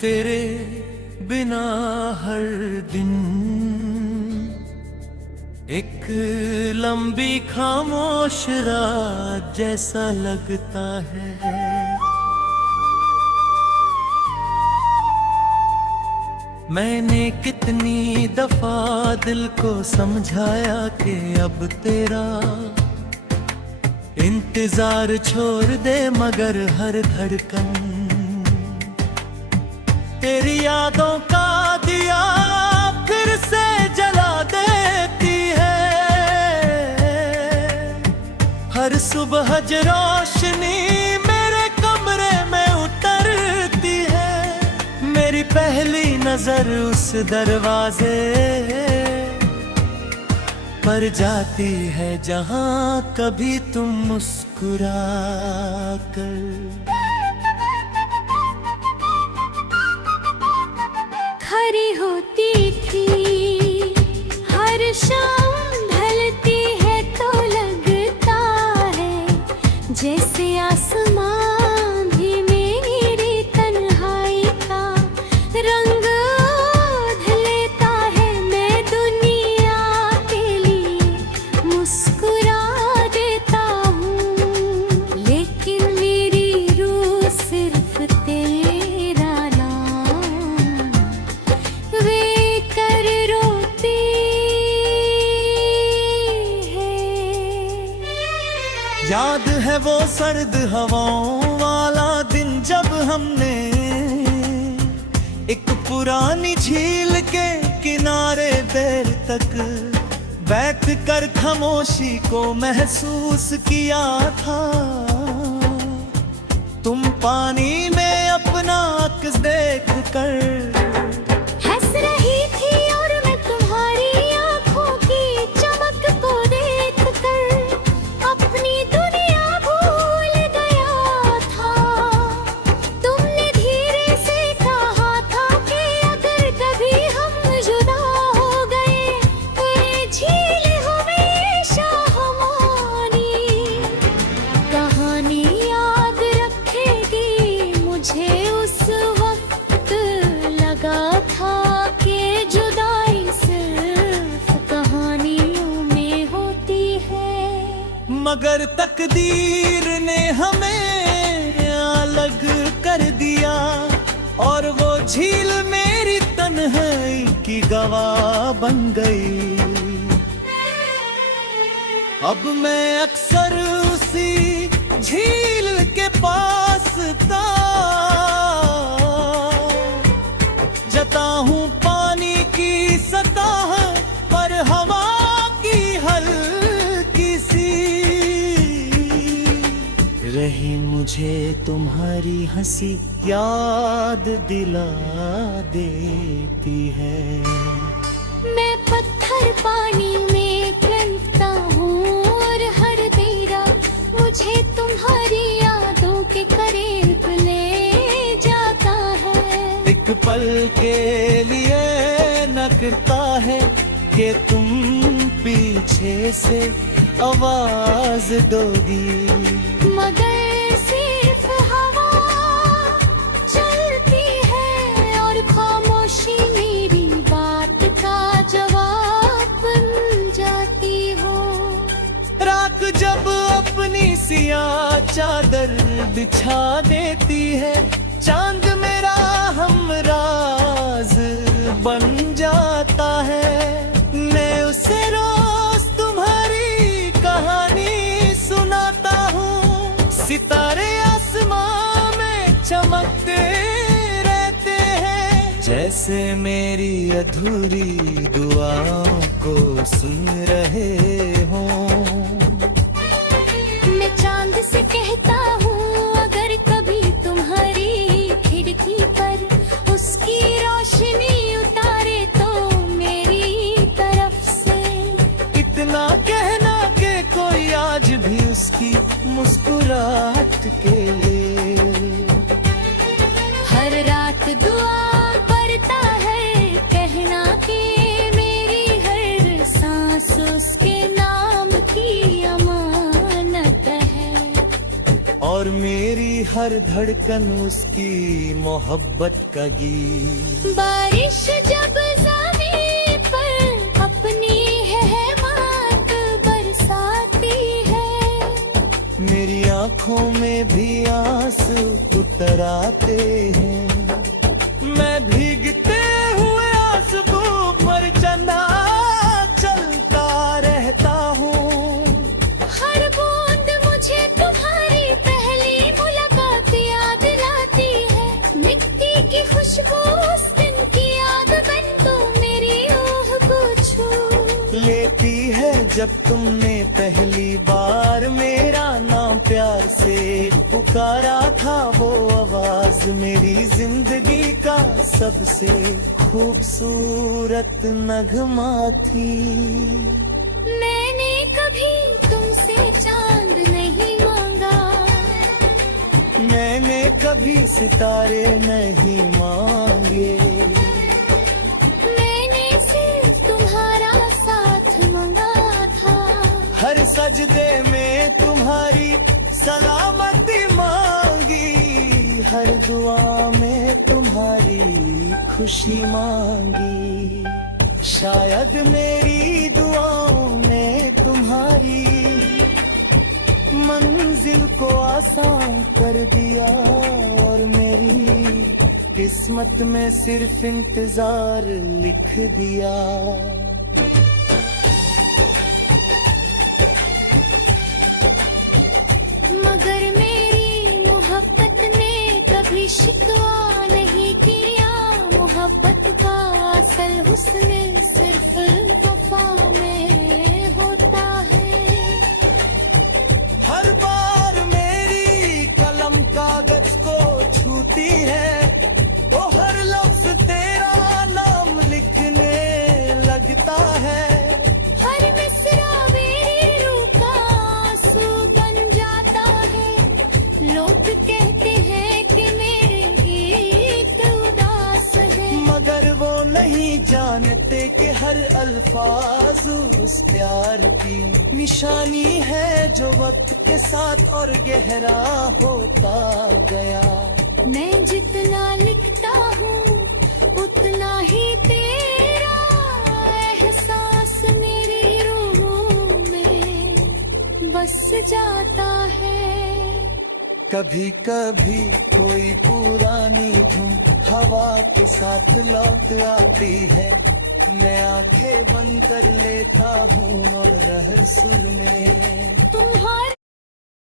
तेरे बिना हर दिन एक लंबी खामोश रात जैसा लगता है। मैंने कितनी दफा दिल को समझाया कि अब तेरा इंतजार छोड़ दे, मगर हर धड़कन तेरी यादों का दिया फिर से जला देती है। हर सुबह जो रोशनी मेरे कमरे में उतरती है, मेरी पहली नजर उस दरवाजे पर जाती है जहां कभी तुम मुस्कुरा कर खड़ी होती थी। हर शाम ढलती है तो लगता है जैसे आसमां भी मेरी तन्हाई का रंग ओढ़ लेता है। मैं दुनिया के लिए मुस्कुरा देता हूँ, लेकिन मेरी रूह सिर्फ तेरा नाम वे कर रोती है। याद है वो सर्द हवाओं वाला दिन जब हमने एक पुरानी झील के किनारे देर तक बैठ कर खामोशी को महसूस किया था। तुम पानी में अपना अक्स देख कर हंस रही थी और मैं तुम्हारी आंखों की चमक को देख कर अपनी दुनिया भूल गया था। तुमने धीरे से कहा था कि अगर कभी हम जुदा हो गए, ये झील हमेशा हमारी कहानी याद रखेगी। मुझे उस वक्त लगा था कि जुदाई सिर्फ कहानियों में होती है, मगर तकदीर ने हमें अलग कर दिया और वो झील मेरी तन्हाई की गवाह बन गई। अब मैं अक्सर उसी झील के पास था, जता हूँ पानी की सतह पर हवा की हल्की सी रही। मुझे तुम्हारी हंसी याद दिला देती है। मैं पत्थर पानी में तड़पता हूँ और हर तेरा मुझे तुम्हारी यादों के करीब ले जाता है। एक पल के लिए न करता है कि तुम पीछे से आवाज दोगी, मगर सिर्फ हवा चलती है और खामोशी मेरी बात का जवाब बन जाती हो। रात जब अपनी सियाह चादर बिछा देती है, चांद मेरा हमराज बन जाता है। मैं उसे रोज तुम्हारी कहानी सुनाता हूँ, सितारे आसमां में चमकते रहते हैं, जैसे मेरी अधूरी दुआओं को सुन रहे हों। मैं चांद से कहता हूँ अगर कभी तुम्हारी खिड़की पर उसकी रोशनी उतारे तो मेरी तरफ से इतना कहना कि कोई आज भी उसकी मुस्कुराहट के लिए हर रात दुआ करता है। कहना कि मेरी हर सांस उसके नाम की अमानत है। और मेरी हर धड़कन उसकी मोहब्बत का गीत। बारिश जब ज़मीन पर अपनी रहमत बरसाती है, मेरी आंखों में भी आंसू उतर आते हैं। मैं भीगते हुए आंसू मर जाना चलता रहता हूँ। हर बूंद मुझे तुम्हारी पहली मुलाकात याद लाती है। मिट्टी की खुशबू उस दिन की याद बन तो मेरी रूह को छू लेती है जब तुमने पहली बार मेरा नाम प्यार से पुकारा था। वो आवाज मेरी जिंदगी का सबसे खूबसूरत नगमा थी। मैंने कभी तुमसे चांद नहीं मांगा, मैंने कभी सितारे नहीं मांगे। मैंने सिर्फ तुम्हारा साथ मांगा था। हर सजदे में तुम्हारी सलामती मांगी, हर दुआ में तुम्हारी खुशी मांगी। शायद मेरी दुआओं ने तुम्हारी मंजिल को आसान कर दिया, और मेरी किस्मत में सिर्फ इंतजार लिख दिया। मगर मेरी मोहब्बत ने कभी शिकवा नहीं किया। मोहब्बत का असल हुस्न सिर्फ वफा में होता है। हर बार मेरी कलम कागज को छूती है, तो हर लफ्ज तेरा नाम लिखने लगता है। हर मिसरा मेरी रूह का आंसू बन जाता है। लोग कहते हैं कि मेरे गीत उदास है, मगर वो नहीं जानते कि हर अल्फाज उस प्यार की निशानी है जो वक्त के साथ और गहरा होता गया। मैं जितना लिखता हूँ उतना ही तेरा एहसास मेरी रूह में बस जाता है। कभी कभी कोई पुरानी धुन हवा के साथ लौट आती है। मैं आंखें बंद कर लेता हूँ और रहर सुर में तुम्हारा